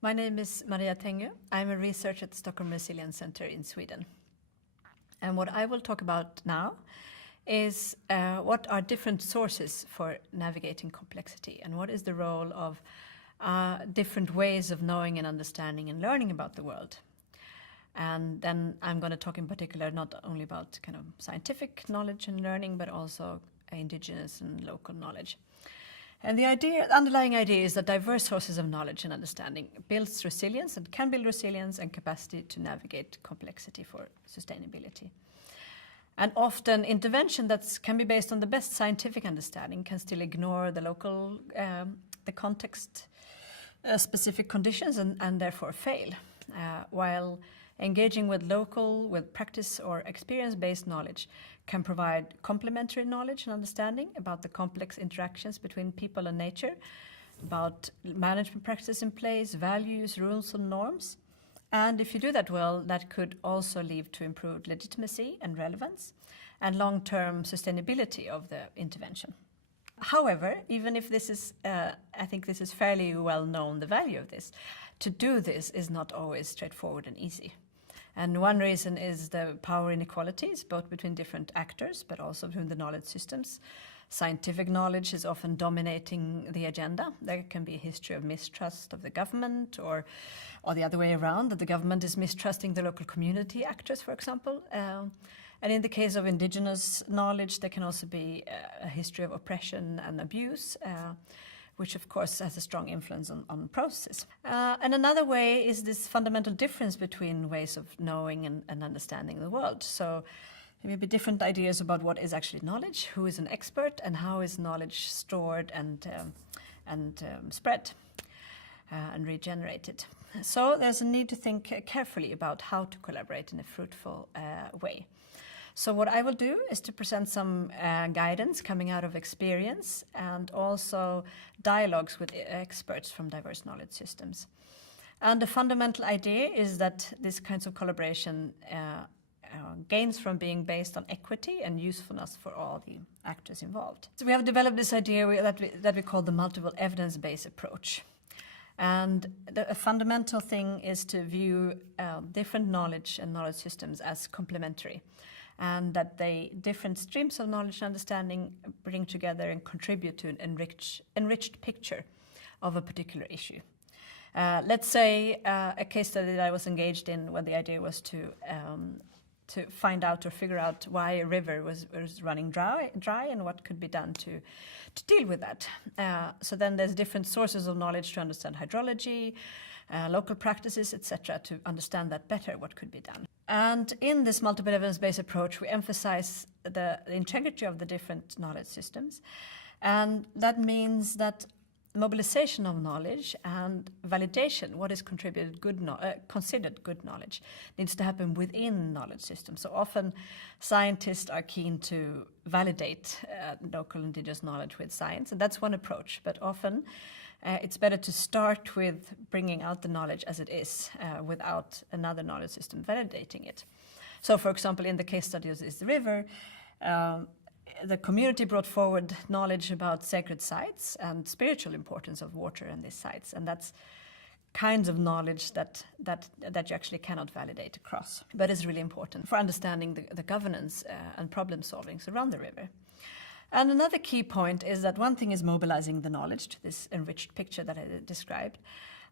My name is Maria Tengö. I'm a researcher at the Stockholm Resilience Center in Sweden. And what I will talk about now is what are different sources for navigating complexity and what is the role of different ways of knowing and understanding and learning about the world. And then I'm going to talk in particular not only about kind of scientific knowledge and learning, but also indigenous and local knowledge. And the underlying idea is that diverse sources of knowledge and understanding builds resilience and can build resilience and capacity to navigate complexity for sustainability. And often intervention that can be based on the best scientific understanding can still ignore the local, the context, specific conditions and therefore fail. While engaging with practice or experience-based knowledge can provide complementary knowledge and understanding about the complex interactions between people and nature, about management practices in place, values, rules and norms. And if you do that well, that could also lead to improved legitimacy and relevance and long-term sustainability of the intervention. However, even if this is, I think this is fairly well known, the value of this, to do this is not always straightforward and easy. And one reason is the power inequalities, both between different actors, but also between the knowledge systems. Scientific knowledge is often dominating the agenda. There can be a history of mistrust of the government or the other way around, that the government is mistrusting the local community actors, for example. And in the case of indigenous knowledge, there can also be a history of oppression and abuse, which of course has a strong influence on process. And another way is this fundamental difference between ways of knowing and understanding the world. So there may be different ideas about what is actually knowledge, who is an expert, and how is knowledge stored and spread and regenerated. So there's a need to think carefully about how to collaborate in a fruitful way. So what I will do is to present some guidance coming out of experience and also dialogues with experts from diverse knowledge systems. And the fundamental idea is that this kinds of collaboration gains from being based on equity and usefulness for all the actors involved. So we have developed this idea that we call the multiple evidence-based approach. And the fundamental thing is to view different knowledge and knowledge systems as complementary, and that different streams of knowledge and understanding bring together and contribute to an enriched picture of a particular issue. Let's say a case study that I was engaged in when the idea was to find out or figure out why a river was running dry and what could be done to deal with that. So then there's different sources of knowledge to understand hydrology, local practices, etc., to understand that better, what could be done. And in this multiple evidence-based approach, we emphasize the integrity of the different knowledge systems. And that means that mobilization of knowledge and validation, what is considered good knowledge, needs to happen within knowledge systems. So often scientists are keen to validate local indigenous knowledge with science, and that's one approach. But often it's better to start with bringing out the knowledge as it is without another knowledge system validating it. So for example, in the case study of the river, the community brought forward knowledge about sacred sites and spiritual importance of water in these sites. And that's kinds of knowledge that you actually cannot validate across, but is really important for understanding the governance and problem solving around the river. And another key point is that one thing is mobilizing the knowledge to this enriched picture that I described.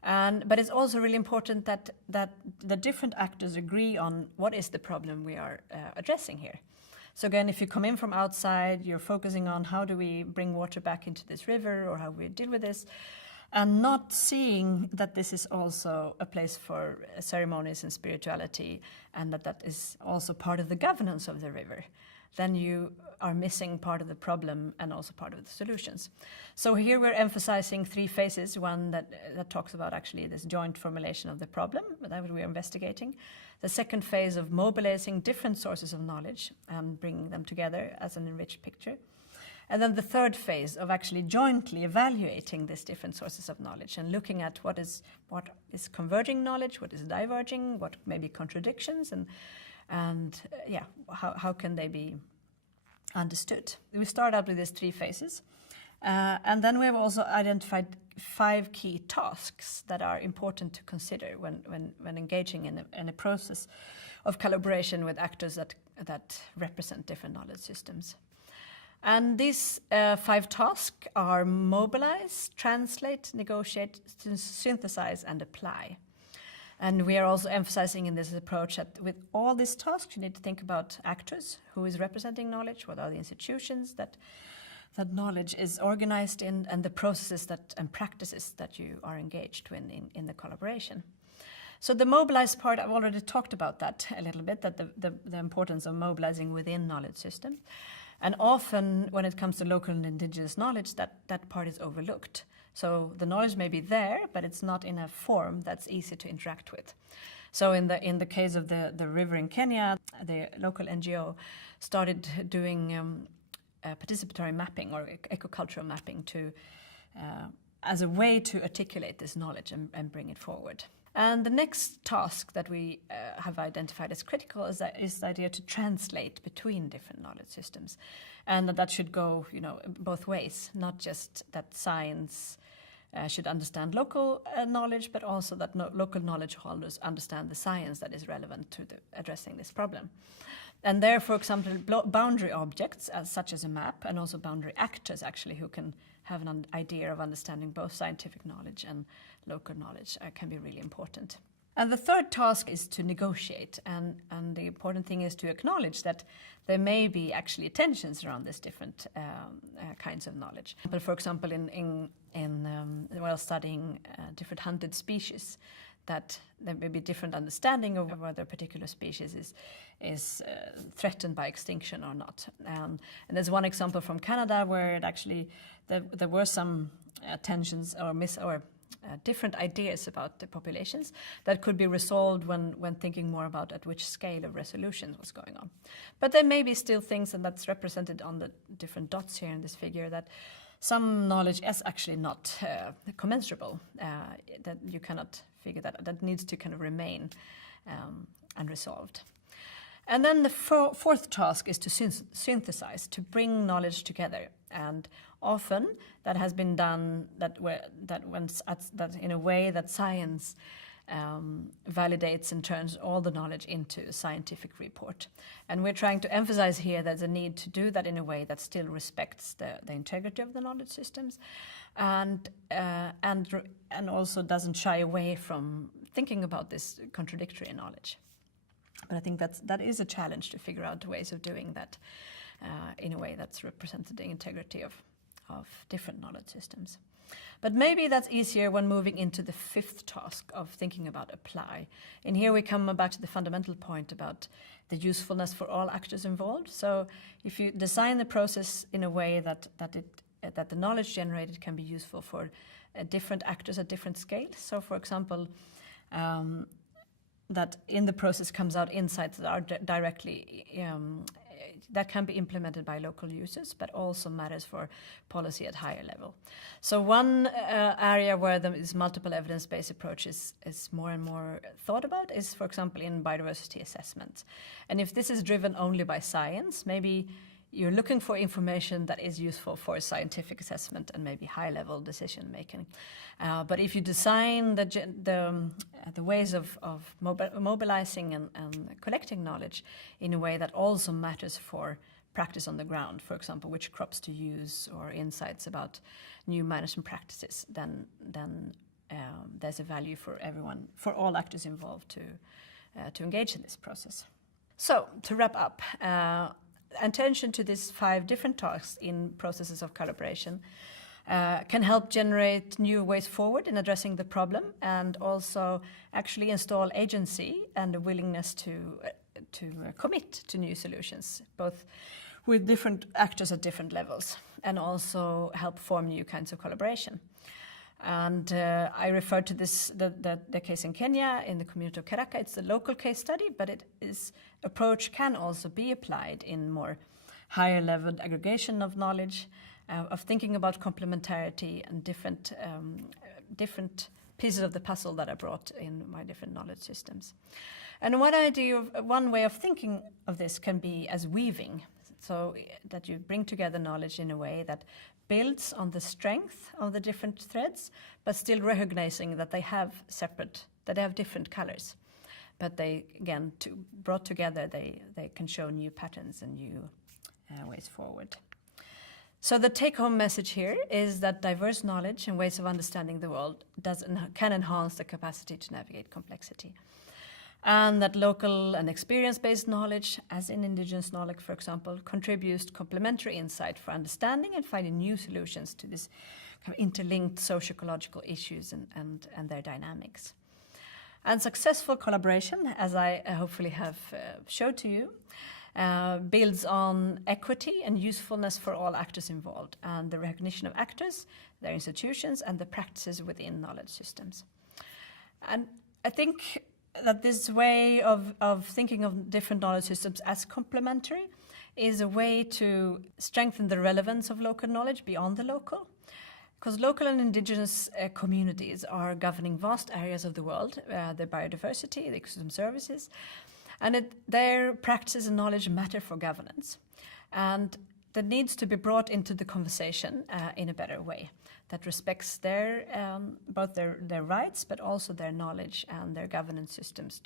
But it's also really important that the different actors agree on what is the problem we are addressing here. So again, if you come in from outside, you're focusing on how do we bring water back into this river or how we deal with this, and not seeing that this is also a place for ceremonies and spirituality, and that is also part of the governance of the river, then you are missing part of the problem and also part of the solutions. So here we're emphasizing three phases. One that talks about actually this joint formulation of the problem that we're investigating. The second phase of mobilizing different sources of knowledge and bringing them together as an enriched picture. And then the third phase of actually jointly evaluating these different sources of knowledge and looking at what is converging knowledge, what is diverging, what may be contradictions, and how can they be understood. We start out with these three phases. And then we have also identified 5 key tasks that are important to consider when engaging in a process of collaboration with actors that represent different knowledge systems. And these 5 tasks are mobilize, translate, negotiate, synthesize, and apply. And we are also emphasizing in this approach that with all these tasks, you need to think about actors, who is representing knowledge, what are the institutions that knowledge is organized in, and the processes and practices that you are engaged in the collaboration. So the mobilize part, I've already talked about that a little bit, that the importance of mobilizing within knowledge systems. And often when it comes to local and indigenous knowledge, that part is overlooked. So the knowledge may be there, but it's not in a form that's easy to interact with. So in the case of the river in Kenya, the local NGO started doing participatory mapping or ecocultural mapping as a way to articulate this knowledge and bring it forward. And the next task that we have identified as critical is the idea to translate between different knowledge systems, and that should go, both ways. Not just that science should understand local knowledge, but also that local knowledge holders understand the science that is relevant to addressing this problem. And there, for example, boundary objects, such as a map, and also boundary actors, actually, who can have an idea of understanding both scientific knowledge and local knowledge, can be really important. And the third task is to negotiate, and the important thing is to acknowledge that there may be actually tensions around these different kinds of knowledge. But for example, while studying different hunted species, that there may be different understanding of whether a particular species is threatened by extinction or not. And there's one example from Canada where it actually there were some tensions or different ideas about the populations that could be resolved when thinking more about at which scale of resolution was going on. But there may be still things, and that's represented on the different dots here in this figure, that some knowledge is actually not commensurable, that you cannot figure that needs to kind of remain unresolved. And then the fourth task is to synthesize, to bring knowledge together. And often that has been done that in a way that science validates and turns all the knowledge into a scientific report. And we're trying to emphasize here there's a need to do that in a way that still respects the integrity of the knowledge systems, and also doesn't shy away from thinking about this contradictory knowledge. But I think that is a challenge, to figure out ways of doing that in a way that's represented the integrity of different knowledge systems. But maybe that's easier when moving into the fifth task of thinking about apply. And here we come back to the fundamental point about the usefulness for all actors involved. So if you design the process in a way that the knowledge generated can be useful for different actors at different scales. So for example, that in the process comes out insights that are directly that can be implemented by local users, but also matters for policy at higher level. So one area where this multiple evidence-based approach is more and more thought about is, for example, in biodiversity assessment. And if this is driven only by science, maybe you're looking for information that is useful for scientific assessment and maybe high-level decision-making. But if you design the ways of mobilizing and collecting knowledge in a way that also matters for practice on the ground, for example, which crops to use or insights about new management practices, then there's a value for everyone, for all actors involved to engage in this process. So, to wrap up, attention to these 5 different tasks in processes of collaboration can help generate new ways forward in addressing the problem, and also actually install agency and a willingness to commit to new solutions, both with different actors at different levels, and also help form new kinds of collaboration. And I referred to this, the case in Kenya, in the community of Karaka. It's a local case study, but approach can also be applied in more higher level aggregation of knowledge, of thinking about complementarity and different pieces of the puzzle that are brought in by different knowledge systems. And one way of thinking of this can be as weaving, so that you bring together knowledge in a way that builds on the strength of the different threads, but still recognizing that they have different colors. But they, again, brought together, they can show new patterns and new ways forward. So the take-home message here is that diverse knowledge and ways of understanding the world can enhance the capacity to navigate complexity. And that local and experience-based knowledge, as in indigenous knowledge, for example, contributes to complementary insight for understanding and finding new solutions to these kind of interlinked socio-ecological issues and their dynamics. And successful collaboration, as I hopefully have showed to you, builds on equity and usefulness for all actors involved, and the recognition of actors, their institutions, and the practices within knowledge systems. And I think that this way of thinking of different knowledge systems as complementary is a way to strengthen the relevance of local knowledge beyond the local. Because local and indigenous communities are governing vast areas of the world, the biodiversity, the ecosystem services, and their practices and knowledge matter for governance. And that needs to be brought into the conversation in a better way that respects both their rights, but also their knowledge and their governance systems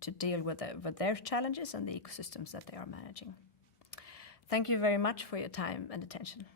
to deal with their challenges and the ecosystems that they are managing. Thank you very much for your time and attention.